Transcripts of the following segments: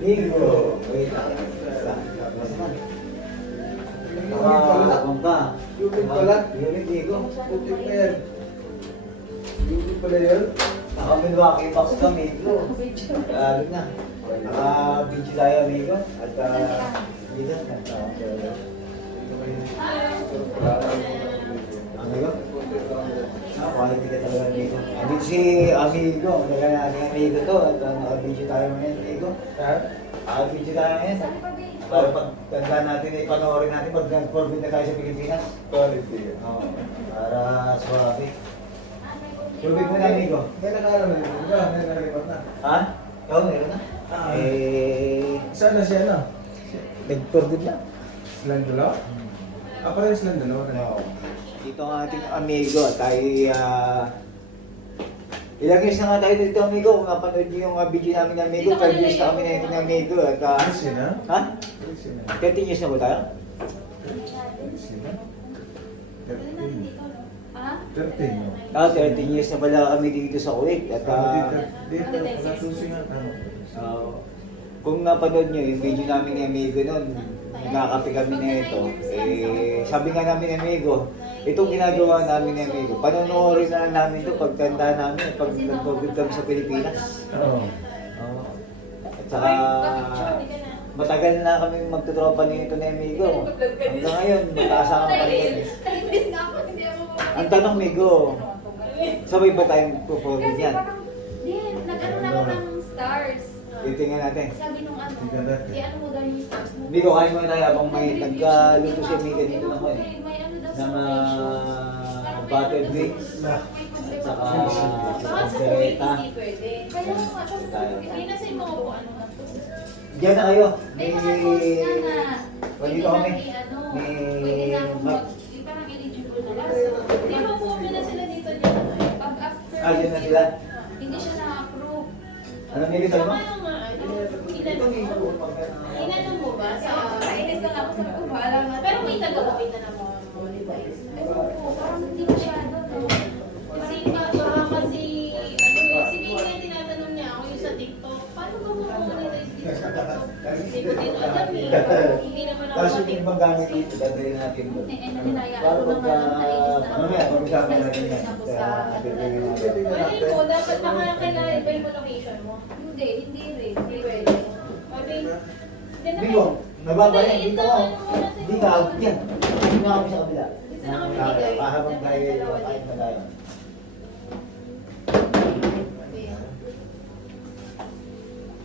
Ligo. Wait lang. Labas na. Nakakabang ka. Unit pala. Unit, ligo. Unit na yan. Unit pala yan. Naka-Milwaukee box ka, ligo. Lalo na. Naka-beach tayo, amigo. At dito. Amigo? Quality ka talaga, amigo. Andito si amigo. Nagana natin amigo to. At naka-beach tayo ngayon, amigo. Naka-beach tayo ngayon. Para pagtanda natin, ipanoorin natin pag nag-COVID na tayo sa Pilipinas. Quality. Oo. Para suwabe. Tubig mo na, amigo. May nakalaman dito. May nakalipat na. Ha? Oo, meron na. Saan na siya na? Nag-COVID na. Slandalo? Parang Slandalo. Oo. Dito ang ating amigo. Tayo, ilang years na nga tayo dito, amigo. Kung napanood niyo yung video namin ng amigo, 12 years na kami na ito ng amigo. At, Alis yun na? ha? Alis yun na? 13 years na ba tayo? Alis yun na? 13. 13, no? 13 years na pala kami dito sa Kuwait. At, Dito, pagkatusin nga tama. kung napanood nyo yung video namin ni amigo noon, nagkakape kami na ito, sabi nga namin ni amigo, itong ginagawa namin ni amigo, panonoorin na lang namin ito pagtanda namin, pag nag-COVID kami sa Pilipinas. Oo. At saka, matagal na kami magtutropa nito ni amigo. Hanggang ngayon, magkasama pa rin. Ang tanong, amigo, sabay ba tayong performance yan? Nag-ano na ako ng stars. Titingnan natin. Sabi nung ano, Tingnan natin. ano mo daw yung stars mo. Amigo, kain muna tayo habang may nagkaluto si amiga dito ng May ano daw sa ng buttered grapes at saka Baka sa Kuwait, pandereta. hindi pwede. Kaya nga, kasi Tayo. Hindi na sa mga upuan mo na to. Diyan na kayo. may mga host na na. Pwede ko kami. Ano, May pwede na akong mag- yung parang eligible na lang. Di ba po na sila dito dyan? Pag after, Diyan na sila. hindi siya na-approve. Ano nili sa'yo mo? Tama nga. Inanong mo ba? Kainis na ako, sabi ko, bahala na. Pero may taga-Kuwait na mga device. Ewan ko, parang hindi masyado, no? Kasi baka kasi, ano eh, si Baby nga tinatanong niya ako yung sa TikTok, paano ba mo monetize dito sa TikTok? Hindi ko din alam eh. Hindi naman ako Kaso sa yung TikTok. ibang gamit dito, dadalhin natin doon. Ninayaan Para ko pagka, naman, nainis na ano nga, pag-usapan natin yan. Ako Sa sa, titingnan natin. Pwede mo, dapat makakilala iba yung location mo. hindi rin. Hindi pwede. Sabi, Bingo, nababa yan. Dito ako. Hindi ka out yan. Hindi na kami sa kabila. Dito na kami bigay. Pahabang tayo, kain na tayo.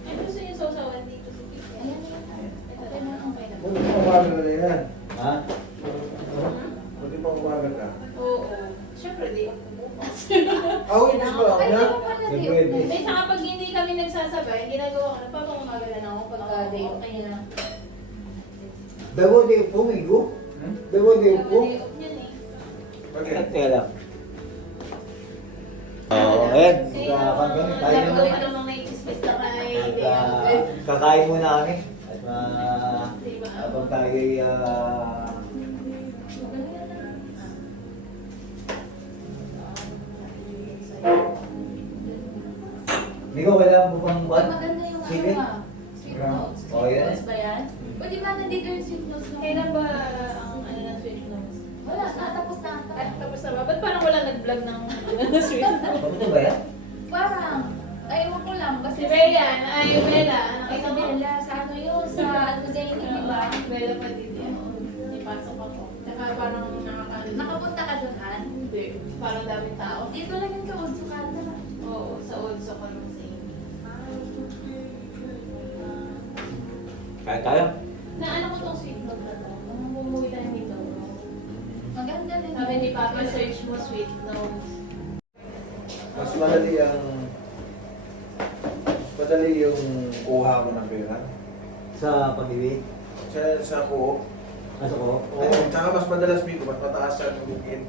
Ano gusto niyo sausawan dito sa Tito? Ayan, okay na, okay na. Buti pa umagal na yan. Ha? Buti pa umagal ka. Oo. Siyempre, di ako bukas. Hindi ba ako Ay, na? di mo pala di Pwede. May saka pag hindi kami nagsasabay, ginagawa ko, napapamagalan ako pagka day off. Kaya na. Dawo de upo, migo. Dawo de upo. Day off niyan eh. Bakit? Teka lang. Oo, ayan. Kasi, Kakain tayo lagi ko rin naman. namang naichismis na kay At, day off. kakain muna kami. At Diba? habang tayo ay Migo, wala mo pang Uy, buwan? maganda yung Sige. ano ah. Sweet notes. Oh, yan. Notes ba yan? Pwede ba nandito yung sweet notes mo? Kailan ba ang ano ng switch notes? Wala, natapos na ata. Ay, tapos na ba? Ba't parang wala nag-vlog ng switch notes? Ano ba yan? Parang, ewan ko lang. Kasi Si Bella, ay Bella, ano Isabela, sa ano yun, sa Alcuzeni, di ba? Bella pa din yan. Ipasok ako. Saka parang Nakapunta ka doon, Ann? Hindi. Parang daming tao. Dito lang yun sa Udsukata. Oo, sa Odso ko nung sa inyo. Kaya tayo? Na ano ko tong sweet note na to? Nung bumuwi tayo dito. Maganda din. Sabi ni Papa, search mo sweet notes. Mas madali yung kuha mo ng pera. Sa pag-ibig? Sa co-op. Ano ko? Oo. Tsaka mas madalas dito, mas mataas ang ibigin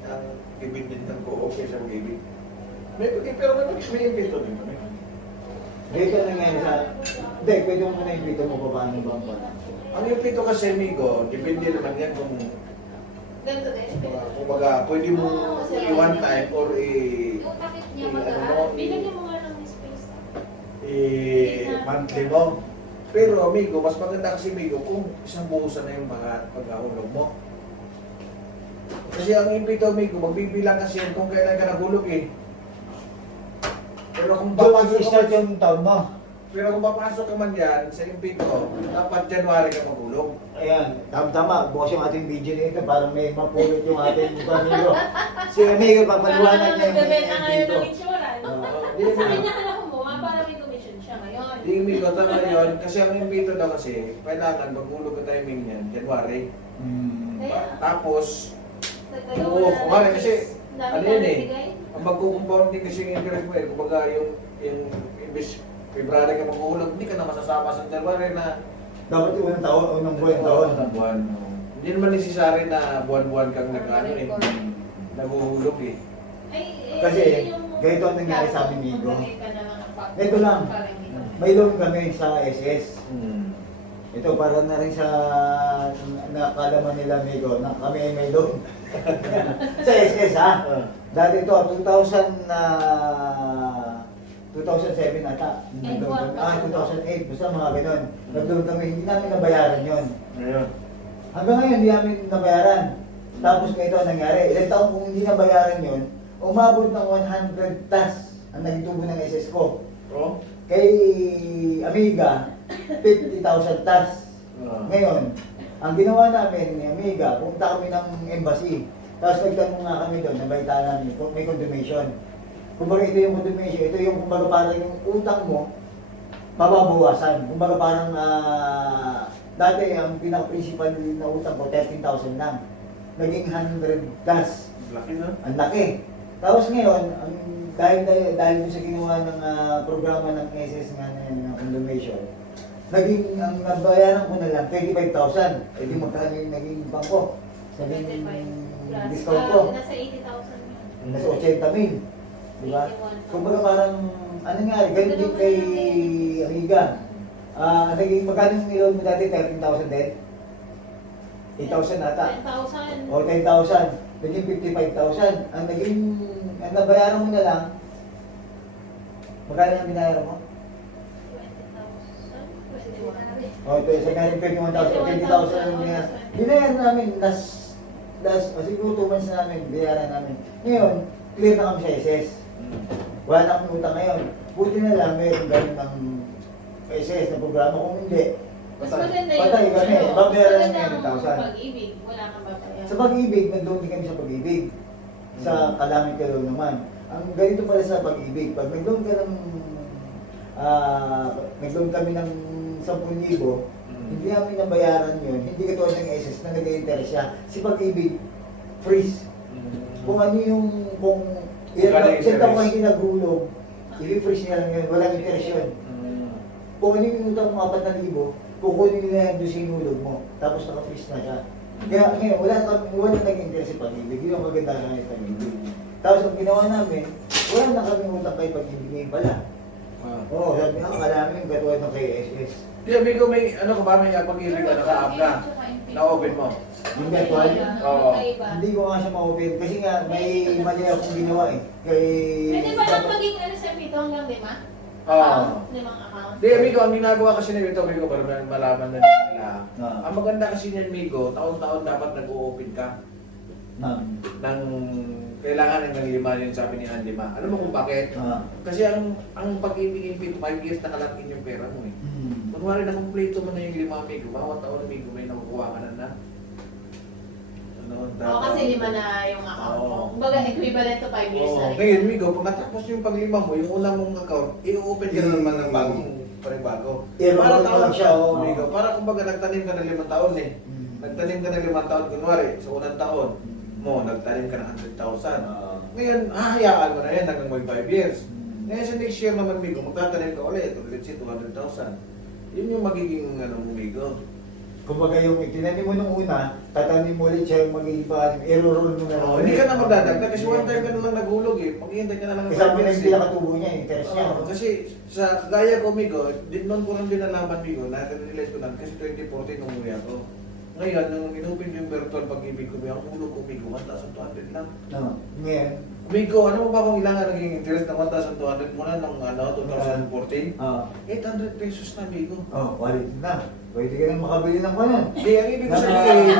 ng co-op kaysa mag-ibig. Pero may invito din kami. Dito na ngayon sa... Hindi, pwede mo muna yung dito mo pa paano ba ang buwan? Ang invito kasi, amigo, depende naman yan kung Ganito din. kumbaga, pwede mo i-one time or Yung takip niya ano magaan. mo, Bilagyan mo nga ng space. monthly mo. Pero amigo, mas maganda kasi amigo kung isang buhusan na yung mga pag-ahulog mo. Kasi ang impito amigo, magbibilang kasi yan kung kailan ka nahulog eh. Pero kung Doon papasok mag-start ka, yung taon mo. pero kung papasok ka man yan sa impito, dapat January ka mahulog. Ayan, tama, bukas yung ating video nito para may mapulot yung ating amigo. Si amigo, papaliwanag niya yung nagbebenta ngayon dito. ng insurance. Di Sa amigo. kanya ka na kumuha para may commission siya ngayon. Di amigo, tama yun. Kasi ang impito daw kasi, kailangan maghulog ka timing niyan, January. Tapos, oo, kumari kasi, ano yun eh, ang magkukompounding kasi yung interest mo eh, kumbaga yung imbis February ka maghulog, hindi ka na masasama sa January na Dapat yung unang taon, unang buwan taon. ng buwan. Hindi naman necessary na buwan-buwan kang nag-ano eh, naghuhulog eh. Kasi, ganito ang nangyari sa amin, Migo. Ito lang. May loan kami sa SS. Ito para na rin sa nakalaman nila, Migo, na kami ay may loan. Sa SS ha. Dati ito, 2007 ata. 2008, basta mga ganun. Nag-loan kami, hindi namin nabayaran yon. Ngayon. Hanggang ngayon, hindi namin nabayaran. Tapos ganito ang nangyari. Ilang taon kung hindi nabayaran yon, umabot ng 100 tas ang naging tubo ng SS ko. Oh? Kay Amiga, 50,000 tas. Ngayon, ang ginawa namin ni Amiga, pumunta kami ng embassy. Tapos nagtanong nga kami doon, nabalita namin kung may condemnation. Kumbaga ito yung condemnation, ito yung kumbaga parang yung utang mo, mababawasan. Kumbaga parang dati ang pinaka-principal na utang ko, 13,000 lang. Naging 100 plus. Laki na. Ang laki. Tapos ngayon, dahil dun sa ginawa ng programa ng SS nga na ng condemnation, naging, ang nabayaran ko na lang, 25,000. E di magkano yung naging bangko? Sabihin discount ko. Nasa 80,000 yun. Nasa 80,000. Diba? Kumbaga parang, ano nga, ganun din kay Amiga. Naging magkano yung niload mo dati? 13,000 din? 8,000 ata. 10,000. O 10,000. Naging 55,000. Ang naging, ang nabayaran mo na lang, magkano ang binayaran mo? 20,000. O, sa meron 21,000, 20,000 ang binayaran. Binayaran namin, siguro 2 months namin, binayaran namin. Ngayon, clear na kami sa SS. Wala na akong utang ngayon. Buti na lang, meron ganun ng SS na programa. Kung hindi, Mas maganda yung patay kami. Babayaran mas namin maganda ang 10,000. pag-ibig. Wala kang babayaran. Sa pag-ibig, nag-loan din kami sa pag-ibig. Sa Calamity Loan naman. Ang ganito pala sa pag-ibig, pag nag-loan ka ng, nag-loan kami ng 10,000, hindi namin nabayaran yun. Hindi katulad ng SS na nag-interest siya. Si pag-ibig, freeze. Kung ano yung, kung Galing ilang taon interest. kayo naghulog, i-freeze niya lang yun, walang interest yun. Kung ano yung utang mo 4,000, kukunin nila yung doon sinulog mo, tapos naka-freeze na siya. Kaya ngayon, wala naging interest sa pag-ibig, yun ang maganda nga yung pag-ibig. Tapos ang ginawa namin, wala na kami utang kay pag-ibig ngayon pala. Oo, sabi nga, kalamin yung katulad ng kay SS. Di amigo, may ano ka ba, may pag-ibig ka naka-up na, na-open mo. Yung virtual, Oo. hindi ko nga siya ma-open kasi nga may mali akong ginawa eh. Kay... Pwede ba lang maging ano sa pito hanggang 5? Oo. Account? 5 account? Di amigo, ang ginagawa kasi nito amigo, para malaman na nila. Ah. Ang maganda kasi niyan amigo, taon-taon dapat nag-o-open ka. Ng kailangan ng 5 yun sabi ni Andy Ma. Alam mo kung bakit? Kasi ang pag-ibig in 5 years nakalatin yung pera mo eh. Kunwari na kumpleto mo na yung 5 amigo, bawat taon amigo may nakukuha ka na. Oo, kasi 5 na yung account mo. Oo. Kumbaga equivalent to 5 years na rin. Ngayon amigo, pag natapos yung pag-5 mo, yung unang mong account, i-open ka na naman ng bagong panibago. I-open mo taon lang siya. Oo, amigo. Para kumbaga nagtanim ka ng 5 taon eh. Nagtanim ka ng 5 taon, kunwari, sa unang taon mo, nagtanim ka ng 100,000. Ngayon, hahayaan mo na yan hanggang may 5 years. Ngayon sa next year naman, Migo, magtatanim ka ulit, let's say 200,000. Yun yung magiging, Migo. Kumbaga yung tinanim mo nung una, tatanim mo ulit siya yung magiging paanim, i-roll mo na lang. Hindi ka na magdadagdag kasi one time ka na lang naghulog eh. Maghihintay ka na lang ng Kasama 5 na years yung eh. pinakatubo niya, interest niya. Kasi sa kagaya ko, Migo, noon ko lang din nalaman, Migo, na-realize ko lang kasi 2014 umuwi ako. Ngayon, nung inopen yung virtual pag-ibig ko, ang ulo ko, Migo, 1,200 lang. No. Ngayon, Migo, ano mo ba kung ilangan naging interest ng 1,200 muna nung 2014? 800 pesos na, Migo. quality na. Pwede ka nang makabili ng kanan. Hindi, ang ibig ko sabihin,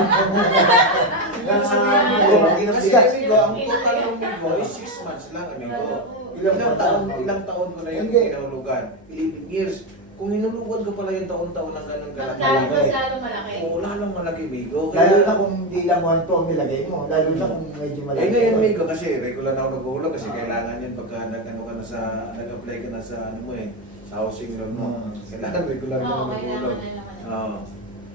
kasi Migo, ang total ng Migo is 6 months lang, Migo. Ilang taon ko na yung hinahulugan? 11 years. Kung hinulugan ko pala yung taon-taon ng ganun kalaki. Mas lalo malaki. Oo, lalong malaki, Migo. Lalo na kung hindi lang 1 to ang nilagay mo. Lalo na kung medyo malaki. Eh ngayon, Migo, kasi regular na ako nag-uhulog kasi kailangan yun pagka nag-ano ka na sa, nag-apply ka na sa ano mo eh, sa housing loan mo. Kailangan regular na ako Oo, nag-uhulog. kailangan naman. Oo.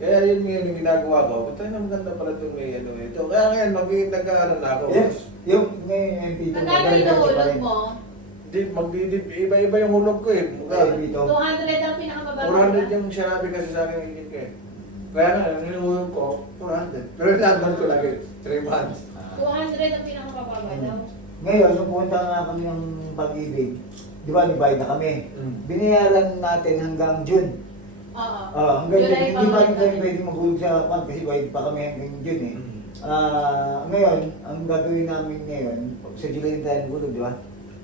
Kaya yun ngayon yung ginagawa ko. Ba't na maganda pala itong may ano ito. Kaya ngayon, nagka-ano na ako. Yes. Yung ngayon MP2. Magkano hinuhulog mo? Iba-iba yung hulog ko eh. Mukha. MP2. 200 ang pinakamababa. 400 yung sinabi kasi sa akin higit ko eh. Kaya nga, yung hinuhulog ko, 400. Pero laban ko lagi, 3 months. 200 ang pinakamababa daw. Ngayon, nung pumunta nga kami ng pag-ibig, di ba, nagbayad na kami. Binayaran natin hanggang June. Oo. Hanggang June. July Hindi pa rin pa kami pwede maghulog sa kwan kasi bayad pa kami hanggang June eh. Ngayon, ang gagawin namin ngayon, sa July tayo naghulog, di ba?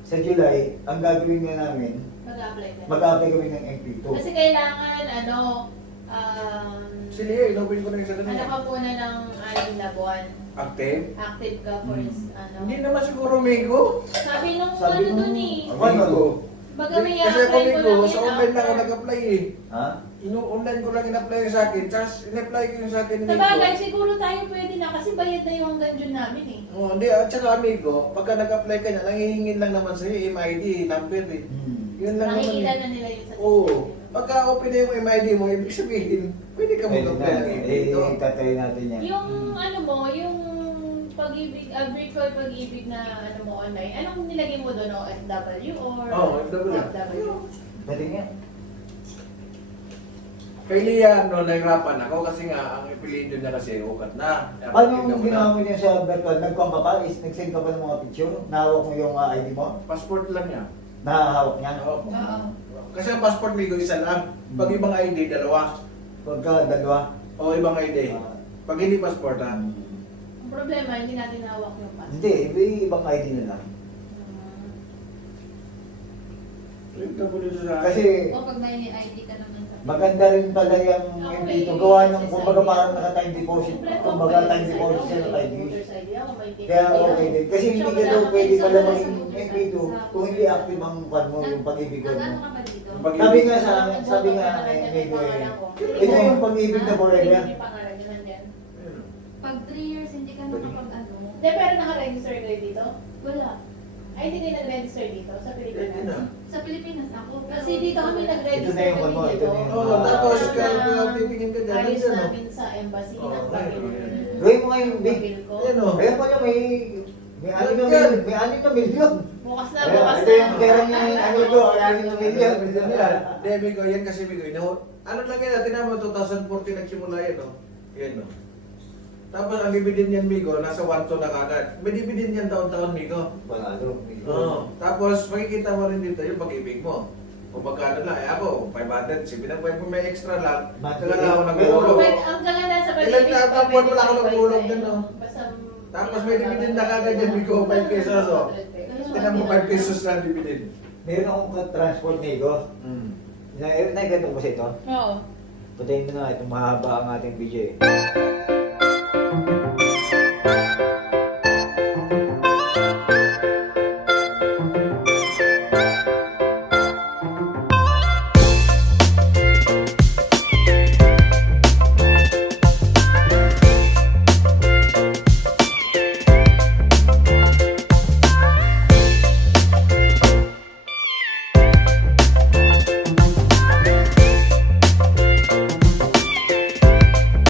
Sa July, ang gagawin nga namin, Mag-apply ka. mag-apply kami ng MP2. Kasi kailangan, Si Lea, inopen ko na yung sa ano kanila. ka muna ng 6 na buwan. Active? Active ka for Hindi naman siguro, Migo. Sabi nung Sabi ano nung- dun eh. Migo. Baga may Kasi ako, apply ko Migo, lang sa yan online lang ako after. nag-apply eh. Ha? Online ko lang in-apply sa akin, tapos in-apply ko yung sa akin ni Migo. Sabagay, siguro tayo pwede na kasi bayad na yung hanggang June namin eh. Oh, hindi, at saka amigo, pagka nag-apply ka niya, nangihingin lang naman sa'yo MID, number eh. Yun lang naman Nakikita eh. na nila yun sa Oo. Pagka open na yung MID mo, ibig sabihin, pwede ka mag-apply ng dito. Tatay natin yan. Yung ano mo, yung pag-ibig, virtual pag-ibig na ano mo online, anong nilagay mo doon? OFW or? OFW. Pwede nga. Kay Lian, no, nahirapan ako kasi nga, ang ipiliin niya kasi ukat na. Paano yung ginawa mo niya sa virtual? Nagkuhan ka pa? Nag-send ka pa ng mga picture? Nahawak mo yung ID mo? Passport lang niya. Nahahawak niya? Oo. Oo. Kasi ang passport Migo, isa lang. Pag ibang ID, dalawa. Pagka dalawa? O ibang ID. Pag hindi passport, ha? Ang problema, hindi natin hawak yung pass. Hindi, ibang ID na lang. Kasi O pag may ID ka naman sa... maganda rin pala yung MP2. Gawa ng kumbaga parang naka-time deposit. Kumbaga time deposit siya na 5 years. Kaya okay din. Kasi hindi ka daw pwede pala maging MP2 kung hindi active ang kwan mo, yung pag-ibig mo. Ano ka ba dito? Sabi nga sa akin, sabi nga Nego ito yung pag-ibig na forever. Pag 3 years hindi ka nakapag-ano, Hindi, pero naka-register kayo dito? wala. Ay, hindi kayo nag-register dito sa Pilipinas. Sa Pilipinas ako. Kasi dito kami Ito nag-register na yung kami ano, ito dito. na yung- Oo, tapos Ah. kaya titingin ka dyan. Ayos Ano? namin sa embassy Oo, ng ayun, pamilya. ayun. Gawin mo ngayon, Vic. Pamilya ko. Yan o. Ayan pala may 6 na milyon. Bukas na, Ayan, bukas ito yung na. pera niya, ano ito, 6 na milyon. Hindi, Migo, yan kasi Migo. Ano lang yan, natin naman 2014 nagsimula yan, no? Yan, no? Tapos ang dividend yan, Migo, nasa 1 to na kagad. May dividend yan taon-taon, Migo. Panalo, Oo. Tapos makikita mo rin dito yung pag-ibig mo. Kung magkano lang, ako, 500, sipinagpay mo may extra lang, saka lang ako nag-uulog. Pwede- Ang gaganda sa Ilan pag-ibig na pa, buwan pwede wala ako tayo nagulog pwede, dun, no? Basta, Tapos may dividend na kagad yan, Migo, 5 pesos, oh. Tingnan mo 5 pesos na dividend. Meron akong transport nego. Naiganto ko sa ito. Oo. Patayin mo na, itong mahaba ang ating video eh.